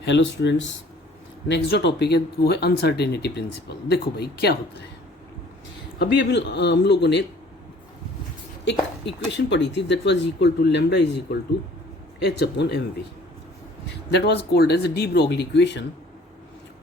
Hello students. Next जो topic है वो है अनसर्टेनिटी प्रिंसिपल। देखो भाई क्या होता है, अभी अभी हम लोगों ने एक इक्वेशन पढ़ी थी that was equal to lambda is equal to H upon M V, that was called as de Broglie equation.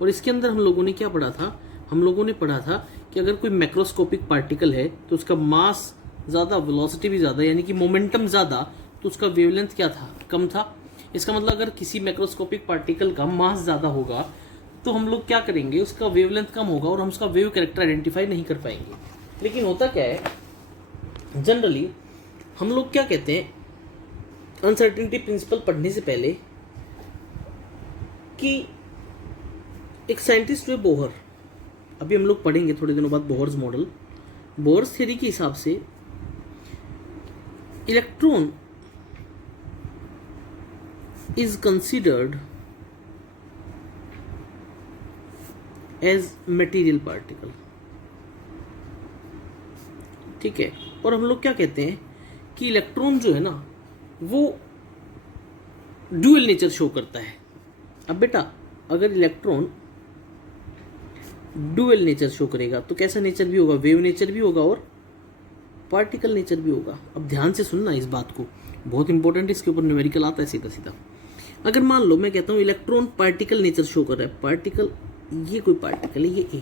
और इसके अंदर हम लोगों ने क्या पढ़ा था, हम लोगों ने पढ़ा था कि अगर कोई मैक्रोस्कोपिक पार्टिकल है तो उसका मास ज़्यादा, वेलोसिटी भी ज़्यादा, यानी कि मोमेंटम ज़्यादा, तो उसका वेवलेंथ क्या था, कम था। इसका मतलब अगर किसी मैक्रोस्कोपिक पार्टिकल का मास ज़्यादा होगा तो हम लोग क्या करेंगे, उसका वेवलेंथ कम होगा और हम उसका वेव कैरेक्टर आइडेंटिफाई नहीं कर पाएंगे। लेकिन होता क्या है, जनरली हम लोग क्या कहते हैं अनसर्टेनिटी प्रिंसिपल पढ़ने से पहले कि एक साइंटिस्ट हुए बोहर, अभी हम लोग पढ़ेंगे थोड़े दिनों बाद बोहर्स मॉडल। बोहर्स थ्योरी के हिसाब से electron is considered as material particle, ठीक है। और हम लोग क्या कहते हैं कि इलेक्ट्रॉन जो है ना वो ड्यूअल नेचर शो करता है। अब बेटा अगर इलेक्ट्रॉन ड्यूअल नेचर शो करेगा तो कैसा नेचर भी होगा, वेव नेचर भी होगा और पार्टिकल नेचर भी होगा। अब ध्यान से सुनना इस बात को, बहुत इंपॉर्टेंट, इसके ऊपर न्यूमेरिकल आता है सीधा सीधा। अगर मान लो मैं कहता हूं इलेक्ट्रॉन पार्टिकल नेचर शो कर रहा है, पार्टिकल, ये कोई पार्टिकल है, ये ए,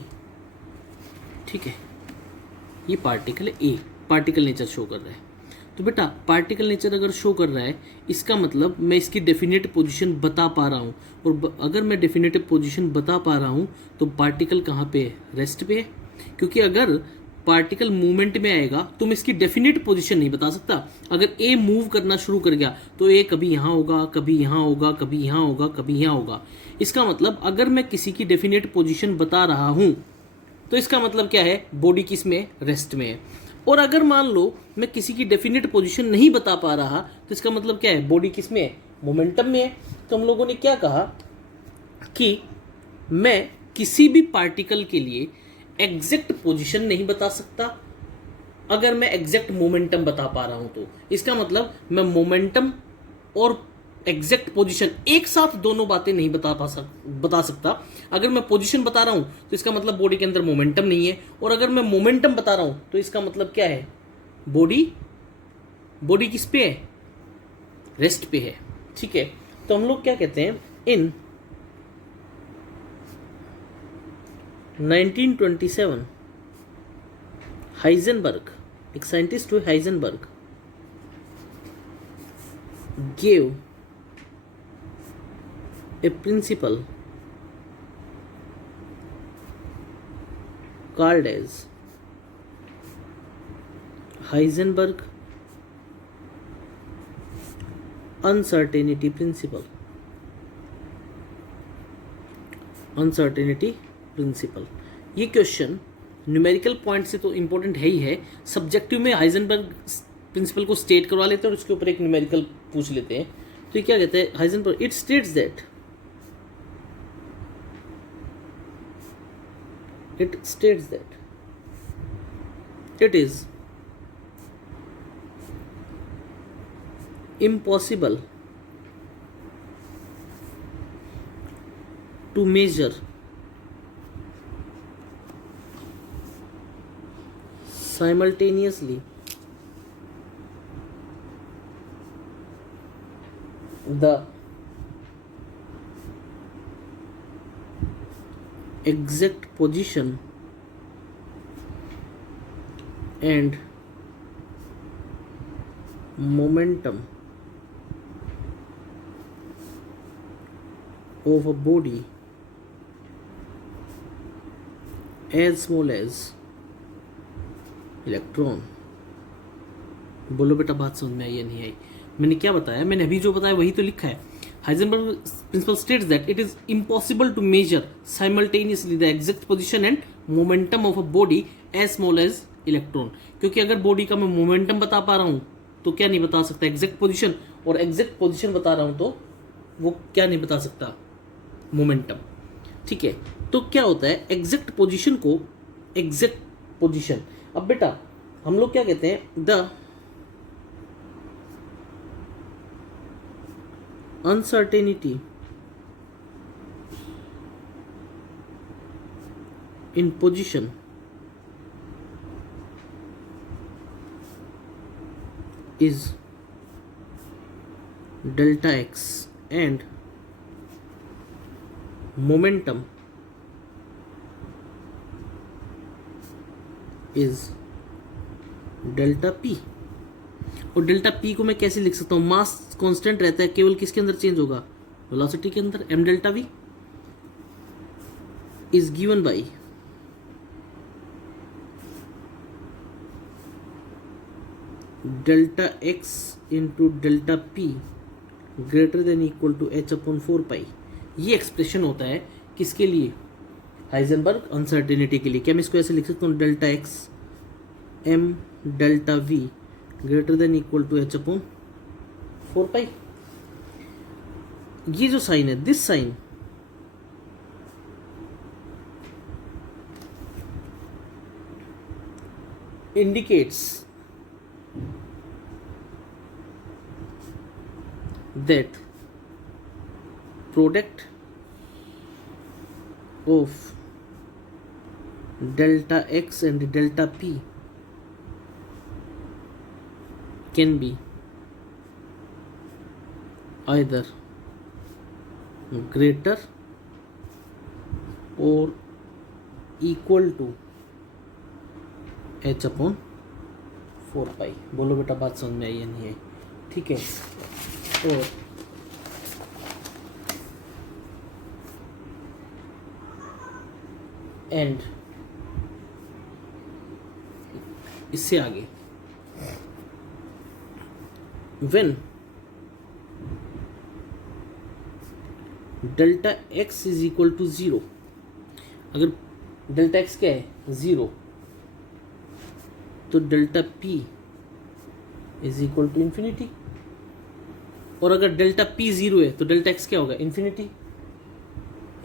ठीक है, ये पार्टिकल है ए, पार्टिकल नेचर शो कर रहा है। तो बेटा पार्टिकल नेचर अगर शो कर रहा है इसका मतलब मैं इसकी डेफिनेट पोजीशन बता पा रहा हूँ, और अगर मैं डेफिनेट पोजीशन बता पा रहा हूँ तो पार्टिकल कहाँ पे है, रेस्ट पे है। क्योंकि अगर पार्टिकल मूवमेंट में आएगा तो मैं इसकी डेफिनेट पोजीशन नहीं बता सकता। अगर ए मूव करना शुरू कर गया तो ए कभी यहाँ होगा, कभी यहाँ होगा, कभी यहाँ होगा, कभी यहाँ होगा। इसका मतलब अगर मैं किसी की डेफिनेट पोजीशन बता रहा हूँ तो इसका मतलब क्या है, बॉडी किस में, रेस्ट में है। और अगर मान लो मैं किसी की डेफिनेट पोजीशन नहीं बता पा रहा तो इसका मतलब क्या है, बॉडी किस में है, मोमेंटम में है। तो हम लोगों ने क्या कहा कि मैं किसी भी पार्टिकल के लिए एग्जैक्ट पोजीशन नहीं बता सकता अगर मैं एग्जैक्ट मोमेंटम बता पा रहा हूं तो। इसका मतलब मैं मोमेंटम और एग्जैक्ट पोजीशन एक साथ दोनों बातें नहीं बता सकता। अगर मैं पोजीशन बता रहा हूं तो इसका मतलब बॉडी के अंदर मोमेंटम नहीं है, और अगर मैं मोमेंटम बता रहा हूं तो इसका मतलब क्या है, बॉडी किस पे है, रेस्ट पे है, ठीक है। तो हम लोग क्या कहते हैं, इन 1927 हाइजेनबर्ग, एक साइंटिस्ट हुए Heisenberg, gave a principle called as Heisenberg uncertainty principle। Uncertainty principle, ये क्वेश्चन न्यूमेरिकल पॉइंट से तो इंपॉर्टेंट है ही है, सब्जेक्टिव में हाइजेनबर्ग प्रिंसिपल को स्टेट करवा लेते हैं और उसके ऊपर एक न्यूमेरिकल पूछ लेते हैं। तो ये क्या कहते हैं Heisenberg, it states that it is impossible to measure simultaneously the exact position and momentum of a body as small as electron. बोलो बेटा बात समझ में आई या नहीं आई? मैंने क्या बताया, मैंने अभी जो बताया वही तो लिखा है। Heisenberg principle states that it is impossible to measure simultaneously the exact position and momentum of a body as small as electron. क्योंकि अगर बॉडी का मैं मोमेंटम बता पा रहा हूं तो क्या नहीं बता सकता, एग्जैक्ट पोजीशन, और एग्जैक्ट पोजीशन बता रहा हूं तो वो क्या नहीं बता सकता, मोमेंटम, ठीक है। तो क्या होता है एग्जैक्ट पोजीशन को, एग्जैक्ट पोजीशन, अब बेटा हम लोग क्या कहते हैं, the uncertainty in position is delta x and momentum is delta P. और डेल्टा पी को मैं कैसे लिख सकता हूँ? मास कांस्टेंट रहता है, केवल किसके अंदर चेंज होगा? वेलोसिटी के अंदर। M delta V is given by delta X into delta P greater than equal to H upon 4 pi. ये एक्सप्रेशन होता है किसके लिए? हाइजेनबर्ग अनसर्टेनिटी के लिए। क्या मैं इसको ऐसे लिख सकता हूँ? Delta X M delta V greater than equal to H upon 4 pi. ये जो साइन है, this sign indicates that product of delta x and delta p can be either greater or equal to H upon 4 पाई। बोलो बेटा, बात समझ में आई या नहीं आई? ठीक है। और एंड इससे आगे when delta X is equal to 0, अगर डेल्टा एक्स क्या है? 0, तो delta P is equal to infinity. और अगर डेल्टा पी 0 है तो डेल्टा एक्स क्या होगा? Infinity.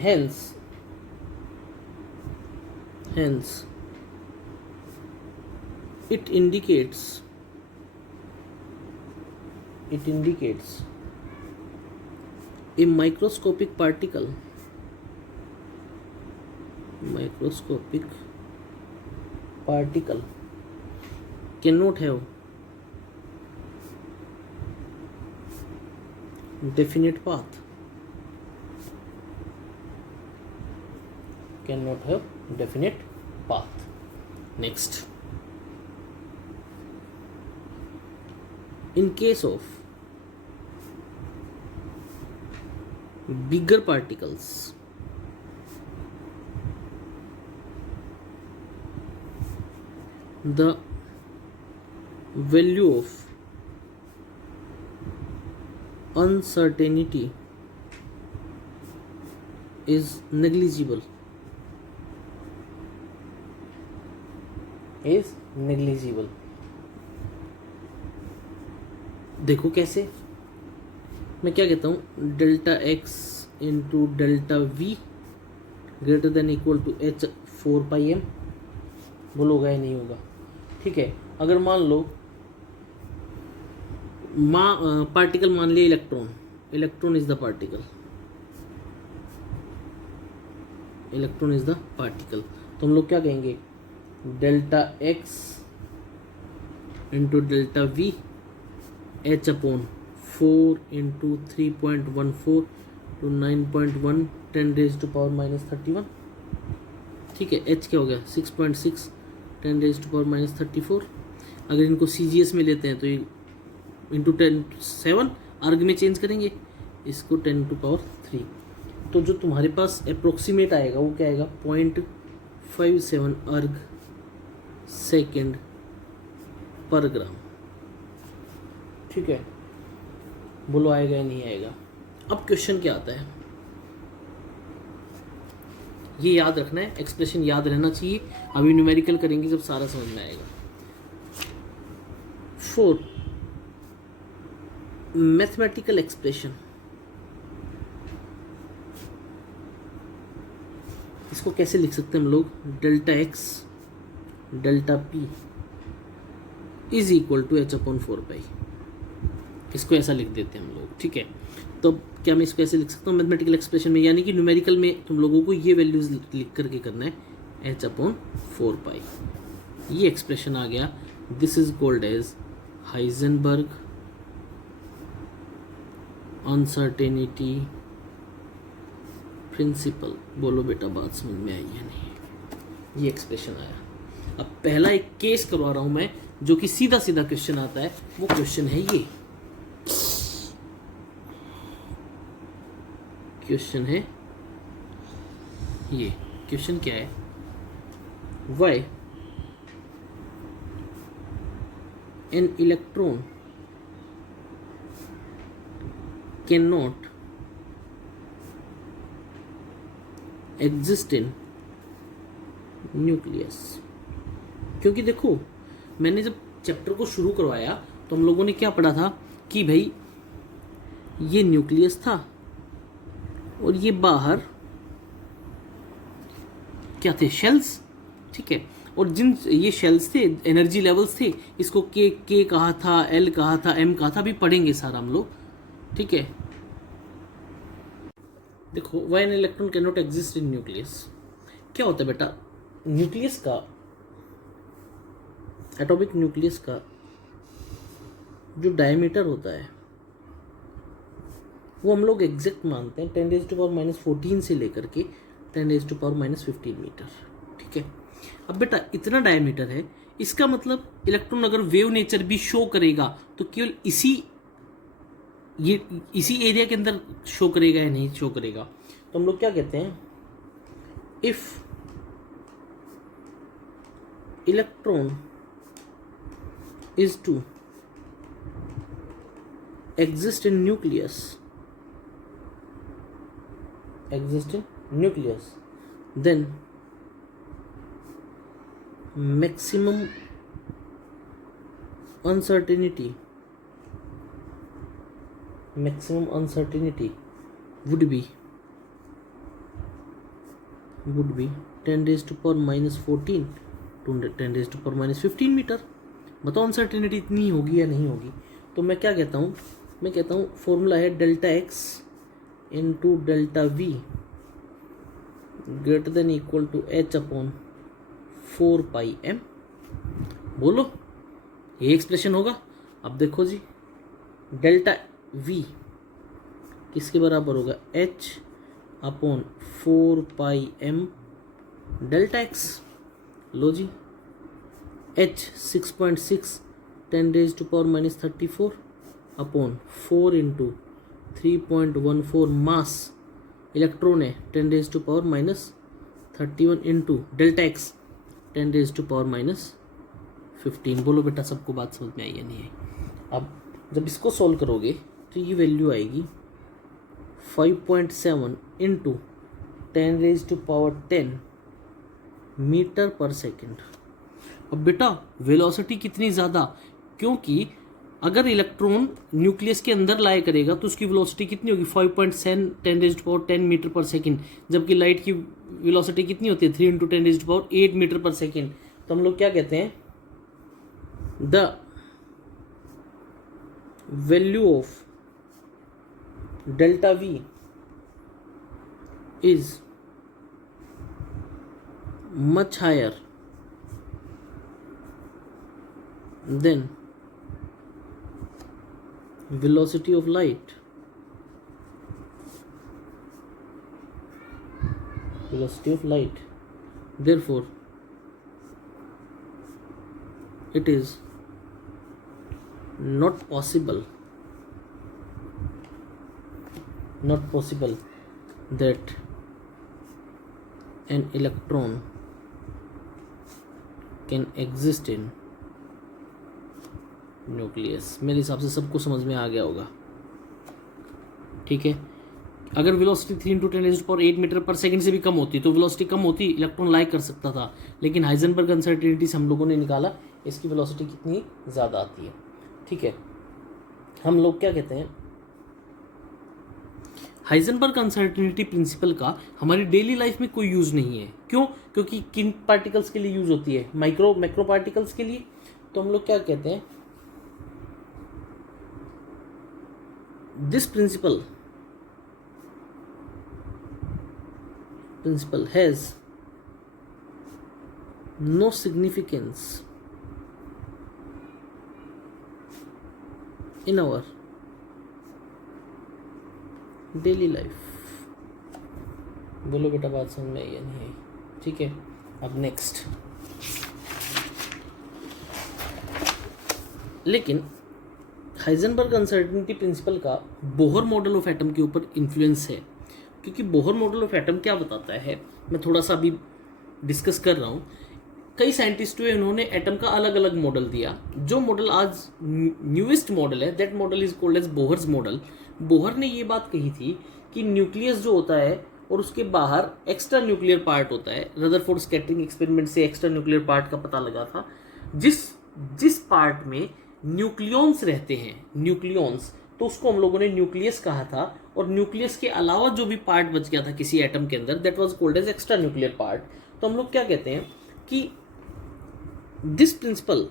Hence it indicates a microscopic particle cannot have definite path. Next, in case of bigger particles, the value of uncertainty is negligible. देखो कैसे, मैं क्या कहता हूँ? Delta X into delta V greater than equal to H 4 pi M. बोलो होगा या नहीं होगा? ठीक है। अगर मान लो पार्टिकल मान लिया इलेक्ट्रॉन इज द पार्टिकल, तो हम लोग क्या कहेंगे? Delta X into delta V H upon 4 into 3.14 to 9.1 10⁻⁻31। ठीक है। एच क्या हो गया? 6.6 10⁻⁻34। अगर इनको CGS में लेते हैं तो ये इंटू 7 अर्ग में चेंज करेंगे इसको 10⁻3। तो जो तुम्हारे पास अप्रोक्सीमेट आएगा वो क्या आएगा? 0.57 अर्ग सेकेंड पर ग्राम। ठीक है। बोलो आएगा या नहीं आएगा? अब क्वेश्चन क्या आता है, ये याद रखना है, एक्सप्रेशन याद रहना चाहिए। अभी न्यूमेरिकल करेंगे जब सारा समझ में आएगा। 4 मैथमेटिकल एक्सप्रेशन, इसको कैसे लिख सकते हैं हम लोग? Delta x delta P is equal to H upon 4 pi. इसको ऐसा लिख देते हैं हम लोग। ठीक है। तो क्या मैं इसको ऐसे लिख सकता हूँ मैथमेटिकल एक्सप्रेशन में? यानी कि न्यूमेरिकल में तुम लोगों को ये वैल्यूज लिख करके करना है एच अपॉन 4 पाई। ये एक्सप्रेशन आ गया। This is called as Heisenberg uncertainty principle. बोलो बेटा बात समझ में आई या नहीं? ये एक्सप्रेशन आया। अब पहला एक केस करवा रहा हूं मैं, जो कि सीधा सीधा क्वेश्चन आता है। वो क्वेश्चन है ये, क्वेश्चन है ये। क्वेश्चन क्या है? Why an electron can not exist in nucleus. क्योंकि देखो, मैंने जब चैप्टर को शुरू करवाया तो हम लोगों ने क्या पढ़ा था कि भाई ये न्यूक्लियस था और ये बाहर क्या थे? शेल्स। ठीक है। और जिन ये शेल्स थे, एनर्जी लेवल्स थे, इसको के कहा था, एल कहा था, एम कहा था। अभी पढ़ेंगे सारा हम लोग। ठीक है। देखो, why N electron can not exist in nucleus. क्या होता है बेटा? न्यूक्लियस का, एटॉमिक न्यूक्लियस का जो डायमीटर होता है वो हम लोग एग्जैक्ट मानते हैं 10⁻⁻14 से लेकर के 10⁻⁻15 मीटर। ठीक है। अब बेटा इतना डायमीटर है, इसका मतलब इलेक्ट्रॉन अगर वेव नेचर भी शो करेगा तो केवल इसी एरिया के अंदर शो करेगा या नहीं शो करेगा। तो हम लोग क्या कहते हैं? If electron is to exist in nucleus, then maximum uncertainty would be 10⁻⁻14 to 10⁻⁻15 metre. बताओ अनसर्टेनिटी इतनी होगी या नहीं होगी? तो मैं क्या कहता हूँ? मैं कहता हूँ फॉर्मूला है delta X into delta V greater than equal to H upon 4 pi m। बोलो, ये एक्सप्रेशन होगा। अब देखो जी, डेल्टा वी किसके बराबर होगा? H upon 4 pi m delta x. लो जी, एच 6.6 10⁻⁻34 अपॉन 4 इंटू 3.14 मास इलेक्ट्रॉन है 10⁻⁻31 इंटू डेल्टा एक्स 10⁻⁻15। बोलो बेटा सबको बात समझ में आई या नहीं आई? अब जब इसको सॉल्व करोगे तो ये वैल्यू आएगी 5.7 इंटू 10⁻10 मीटर पर सेकेंड। अब बेटा वेलोसिटी कितनी ज़्यादा? क्योंकि अगर इलेक्ट्रॉन न्यूक्लियस के अंदर लाया करेगा तो उसकी वेलोसिटी कितनी होगी? 5.7 10⁻10 मीटर पर सेकेंड। जबकि लाइट की वेलोसिटी कितनी होती है? 3 इंटू 10⁸ मीटर पर सेकेंड। तो हम लोग क्या कहते हैं? The value of delta V is much higher than velocity of light, therefore it is not possible that an electron can exist in nucleus. मेरे हिसाब से सबको समझ में आ गया होगा। ठीक है। अगर वेलोसिटी 3 इंटू 10⁸ मीटर पर सेकंड से भी कम होती तो वेलोसिटी कम होती, इलेक्ट्रॉन लाइक कर सकता था। लेकिन हाइजेनबर्ग अनसर्टेनिटी से हम लोगों ने निकाला इसकी वेलोसिटी कितनी ज़्यादा आती है। ठीक है। हम लोग क्या कहते हैं? हाइजेनबर्ग अनसर्टेनिटी प्रिंसिपल का हमारी डेली लाइफ में कोई यूज़ नहीं है। क्यों? क्योंकि किन पार्टिकल्स के लिए यूज़ होती है? मैक्रो पार्टिकल्स के लिए। तो हम लोग क्या कहते हैं? This principle has no significance in our daily life। बोलो बेटा बात समझ में आई या नहीं आई? ठीक है, अब नेक्स्ट। लेकिन हाइजेनबर्ग अनसर्टेनिटी प्रिंसिपल का बोहर मॉडल ऑफ एटम के ऊपर इन्फ्लुएंस है, क्योंकि बोहर मॉडल ऑफ एटम क्या बताता है, मैं थोड़ा सा अभी डिस्कस कर रहा हूँ। कई साइंटिस्ट हुए, उन्होंने एटम का अलग अलग मॉडल दिया। जो मॉडल आज न्यूएस्ट मॉडल है, that model is called as Bohr's model. Bohr ने ये बात कही थी कि न्यूक्लियस जो होता है और उसके बाहर एक्स्ट्रा न्यूक्लियर पार्ट होता है। रदरफोर्ड स्कैटरिंग एक्सपेरिमेंट से एक्स्ट्रा न्यूक्लियर पार्ट का पता लगा था, जिस पार्ट में न्यूक्लियॉन्स रहते हैं, न्यूक्लियॉन्स, तो उसको हम लोगों ने न्यूक्लियस कहा था। और न्यूक्लियस के अलावा जो भी पार्ट बच गया था किसी एटम के अंदर, that was called as extra nuclear part. तो हम लोग क्या कहते हैं कि this principle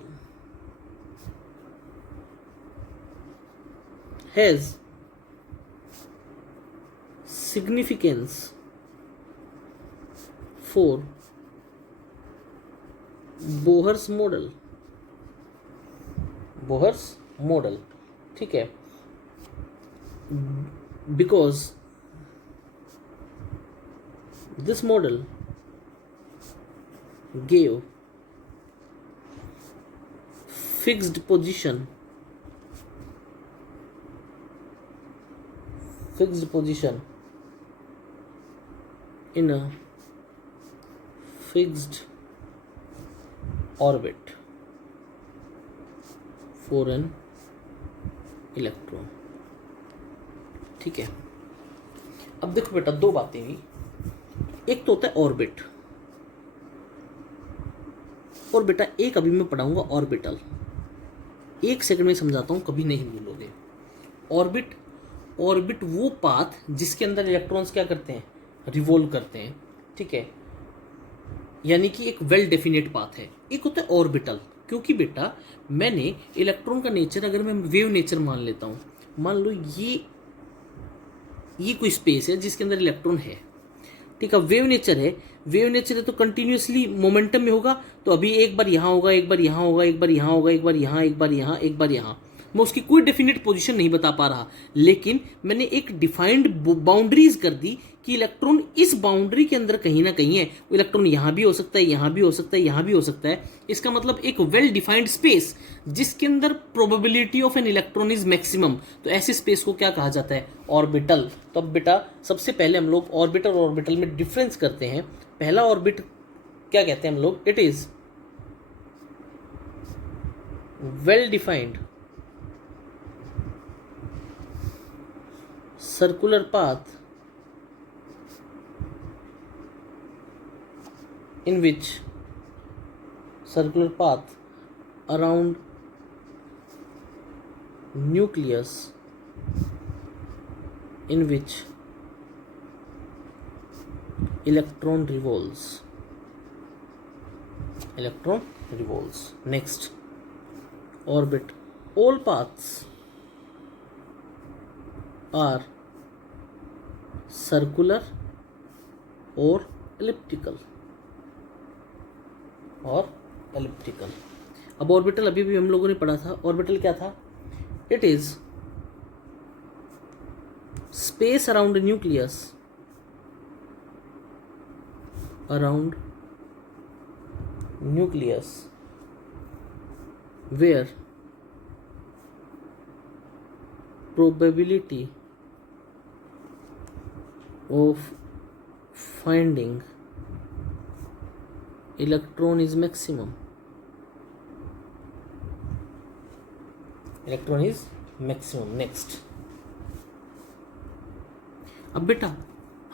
has significance for Bohr's model। Bohr's model, ठीक है, because this model gave fixed position in a fixed orbit for an electron। ठीक है, अब देखो बेटा, दो बातें हुई। एक तो होता है ऑर्बिट, और बेटा एक अभी मैं पढ़ाऊंगा ऑर्बिटल। एक सेकंड में समझाता हूं, कभी नहीं भूलोगे। ऑर्बिट वो पाथ जिसके अंदर इलेक्ट्रॉन्स क्या करते हैं, रिवॉल्व करते हैं। ठीक है, यानी कि एक वेल डेफिनेट पाथ है। एक होता है ऑर्बिटल, क्योंकि बेटा मैंने इलेक्ट्रॉन का नेचर अगर मैं वेव नेचर मान लेता हूं, मान लो ये कोई स्पेस है जिसके अंदर इलेक्ट्रॉन है। ठीक है, वेव नेचर है तो कंटिन्यूसली मोमेंटम में होगा। तो अभी एक बार यहाँ होगा, एक बार यहाँ होगा, एक बार यहाँ होगा, एक बार यहाँ, एक बार यहाँ, एक बार यहाँ। मैं उसकी कोई डेफिनेट पोजीशन नहीं बता पा रहा, लेकिन मैंने एक डिफाइंड बाउंड्रीज कर दी कि इलेक्ट्रॉन इस बाउंड्री के अंदर कहीं ना कहीं है। इलेक्ट्रॉन यहाँ भी हो सकता है, यहाँ भी हो सकता है, यहाँ भी हो सकता है। इसका मतलब एक वेल डिफाइंड स्पेस जिसके अंदर probability of an electron is maximum. तो ऐसी स्पेस को क्या कहा जाता है, ऑर्बिटल। तो अब बेटा सबसे पहले हम लोग ऑर्बिटल और ऑर्बिटल में डिफरेंस करते हैं। पहला ऑर्बिट क्या कहते हैं हम लोग, it is well defined circular path around nucleus in which electron revolves। Next, orbit, all paths are circular और एलिप्टिकल। अब ऑर्बिटल अभी भी हम लोगों ने पढ़ा था। ऑर्बिटल क्या था, it is space around nucleus where probability of finding electron is maximum। Next, अब बेटा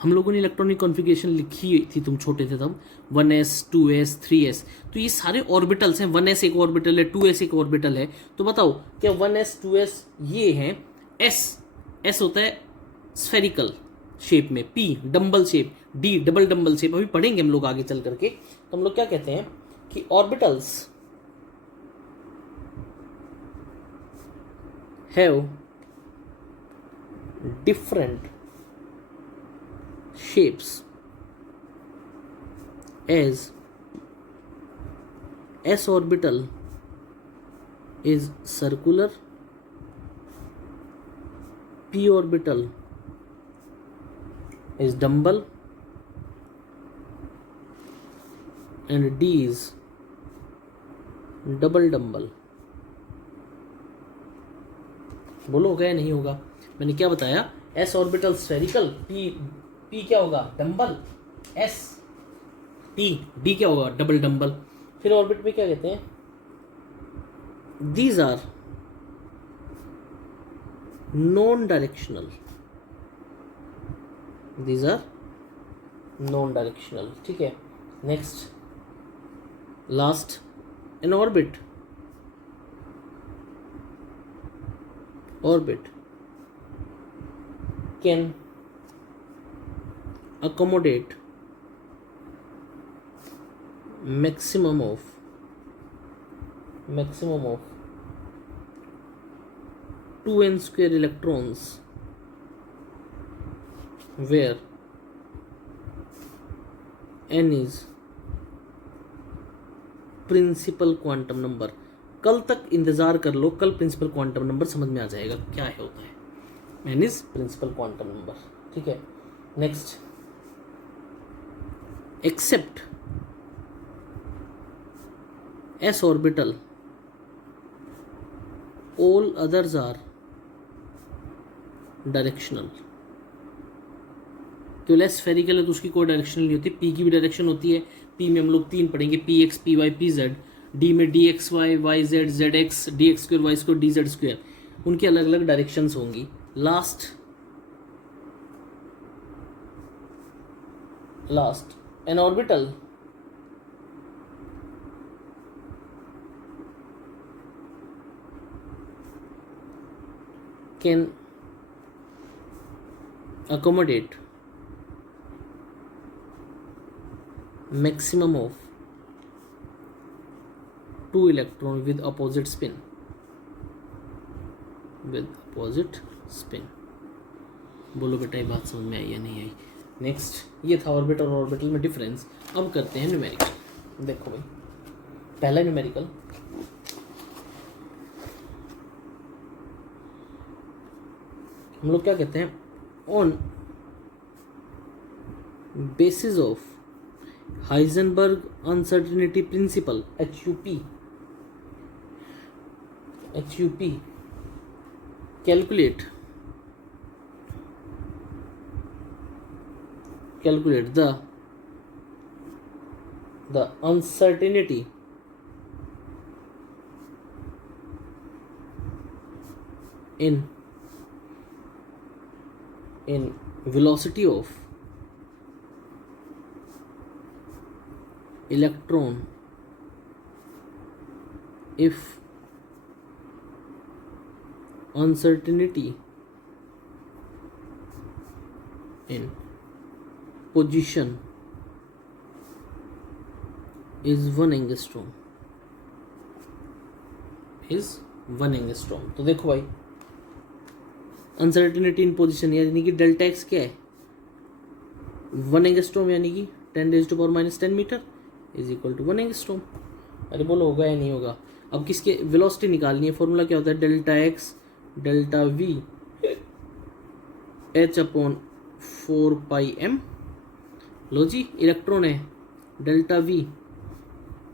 हम लोगों ने इलेक्ट्रॉनिक कॉन्फ़िगरेशन लिखी थी, तुम छोटे थे तब, 1s 2s 3s। तो ये सारे ऑर्बिटल्स हैं। 1s एक ऑर्बिटल है, 2s एक ऑर्बिटल है। तो बताओ क्या 1s 2s ये हैं। एस होता है स्फेरिकल शेप में, P dumbbell shape, D double dumbbell shape. अभी पढ़ेंगे हम लोग आगे चल करके। तो हम लोग क्या कहते हैं कि orbitals have different shapes as S orbital is circular, P orbital is dumbbell, and D is double dumbbell. बोलो होगा या नहीं होगा? मैंने क्या बताया? S ऑर्बिटल स्फेरिकल, P क्या होगा? डम्बल, S P, D क्या होगा? Double dumbbell. फिर ऑर्बिट में क्या कहते हैं? These are non directional. These are non directional. ठीक है. Next, last, N orbit can accommodate maximum of 2n square electrons, where n is principal quantum number. कल तक इंतजार कर लो, कल प्रिंसिपल क्वांटम नंबर समझ में आ जाएगा क्या है होता है. n is principal quantum number. ठीक है. Next, except s orbital all others are directional. केवल s स्फेरिकल है तो उसकी कोई डायरेक्शन नहीं होती. p की भी डायरेक्शन होती है. p में हम लोग 3 पढ़ेंगे, P X, P Y, P Z. d में D X Y, Y Z, Z X, D X square, Y square, D Z square. उनकी अलग अलग डायरेक्शंस होंगी. Last N orbital can accommodate maximum of 2 electron with opposite spin. बोलो बेटा ये बात समझ में आई या नहीं आई? नेक्स्ट, ये था ऑर्बिट और ऑर्बिटल में डिफरेंस. अब करते हैं न्यूमेरिकल. देखो भाई, पहला न्यूमेरिकल, हम लोग क्या कहते हैं? On basis of Heisenberg uncertainty principal, HUP, calculate the uncertainty in velocity of electron if uncertainty in position is 1 angstrom. तो देखो भाई, अनसर्टेनिटी इन पोजिशन यानी कि डेल्टा एक्स क्या है? 1 एंगस्ट्रोम यानी कि 10⁻⁻10 metre is equal to 1 angstrom. अरे बोलो होगा या नहीं होगा? अब किसके वेलोसिटी निकालनी है? फॉर्मूला क्या होता है? Delta x delta v h/4πm. लो जी, इलेक्ट्रॉन है delta v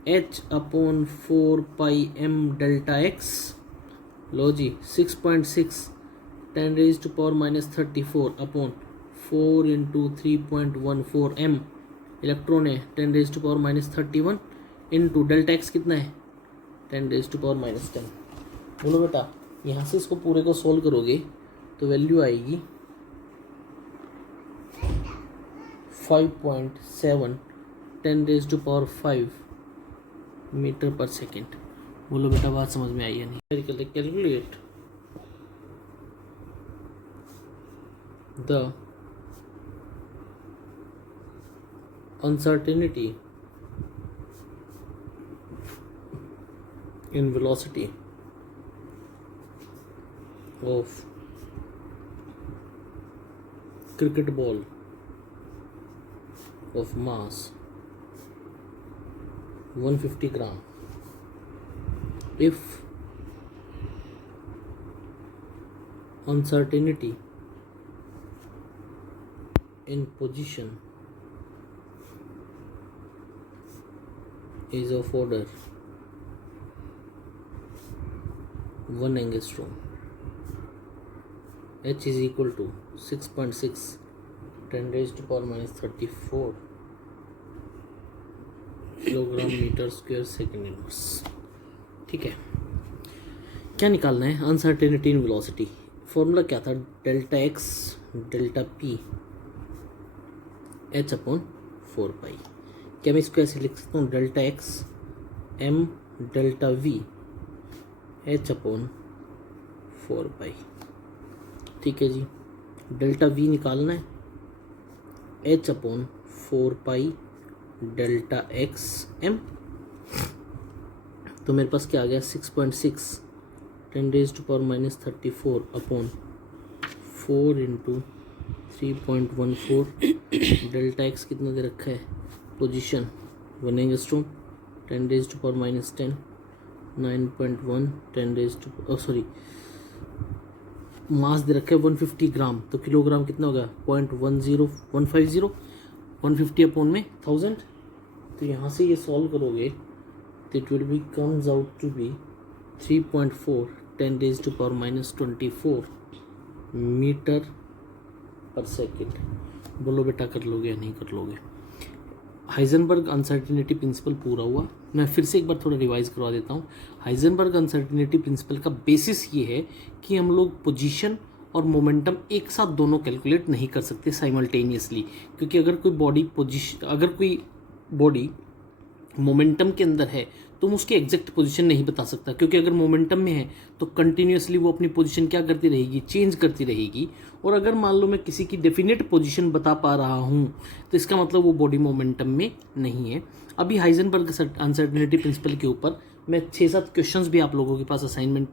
h/4πm delta x. लो जी, 6.6 10⁻⁻34 अपॉन 4 × 3.14 m. इलेक्ट्रॉन है 10⁻⁻31 इंटू डेल्टा एक्स कितना है? 10⁻⁻10. बोलो बेटा, यहाँ से इसको पूरे को सोल्व करोगे तो वैल्यू आएगी 5.7 10⁻5 मीटर पर सेकेंड. बोलो बेटा बात समझ में आई या नहीं? Calculate the uncertainty in velocity of cricket ball of mass 150 gram if uncertainty in position is of order 1 angstrom, h is equal to 6.6 10 raised to power minus 34 kilogram metre square second inverse. ठीक है, क्या निकालना है? Uncertainty in velocity. Formula क्या था? Delta x delta P H upon 4 pi. क्या मैं इसको ऐसे लिख सकता हूँ? Delta X M delta V H upon 4 pi. ठीक है जी, डेल्टा वी निकालना है, H upon 4 pi delta X M. तो मेरे पास क्या आ गया? 6.6 10 raise to power minus 34 upon 4 into 3.14। Delta X कितना दे रखा है? Position 1 angstrom 10 raise to power minus 10 9.1 10 raise to mass दे रखा है 150 ग्राम। तो किलोग्राम कितना होगा? 0.10150 150 अपॉन में 1000। तो यहाँ से ये सॉल्व करोगे तो it will be comes out to be 3.4 10 raise to power minus 24 metre per second. बोलो बेटा कर लोगे या नहीं कर लोगे? हाइजेनबर्ग अनसर्टेनिटी प्रिंसिपल पूरा हुआ। मैं फिर से एक बार थोड़ा रिवाइज करवा देता हूँ। हाइजेनबर्ग अनसर्टेनिटी प्रिंसिपल का बेसिस ये है कि हम लोग पोजीशन और मोमेंटम एक साथ दोनों कैलकुलेट नहीं कर सकते साइमल्टेनियसली, क्योंकि अगर कोई बॉडी मोमेंटम के अंदर है तो हम उसकी एग्जैक्ट पोजीशन नहीं बता सकता, क्योंकि अगर मोमेंटम में है तो कंटिन्यूसली वो अपनी पोजीशन क्या करती रहेगी? चेंज करती रहेगी। और अगर मान लो मैं किसी की डेफिनेट पोजीशन बता पा रहा हूँ तो इसका मतलब वो बॉडी मोमेंटम में नहीं है। अभी हाइजेनबर्ग अनसर्टेनिटी प्रिंसिपल के ऊपर मैं 6-7 क्वेश्चंस भी आप लोगों के पास असाइनमेंट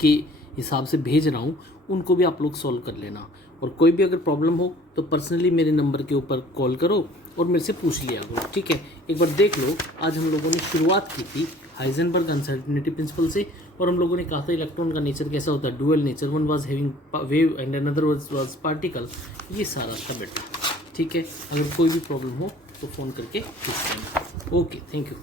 के हिसाब से भेज रहा हूँ, उनको भी आप लोग सॉल्व कर लेना। और कोई भी अगर प्रॉब्लम हो तो पर्सनली मेरे नंबर के ऊपर कॉल करो और मेरे से पूछ लिया करो। ठीक है, एक बार देख लो, आज हम लोगों ने शुरुआत की थी हाइजेनबर्ग अनसर्टेनिटी प्रिंसिपल से, और हम लोगों ने कहा था इलेक्ट्रॉन का नेचर कैसा होता है? Dual nature, one was having wave and another was particle. ये सारा था बेटा। ठीक है, अगर कोई भी प्रॉब्लम हो तो फ़ोन करके पूछ लेना। Okay, thank you.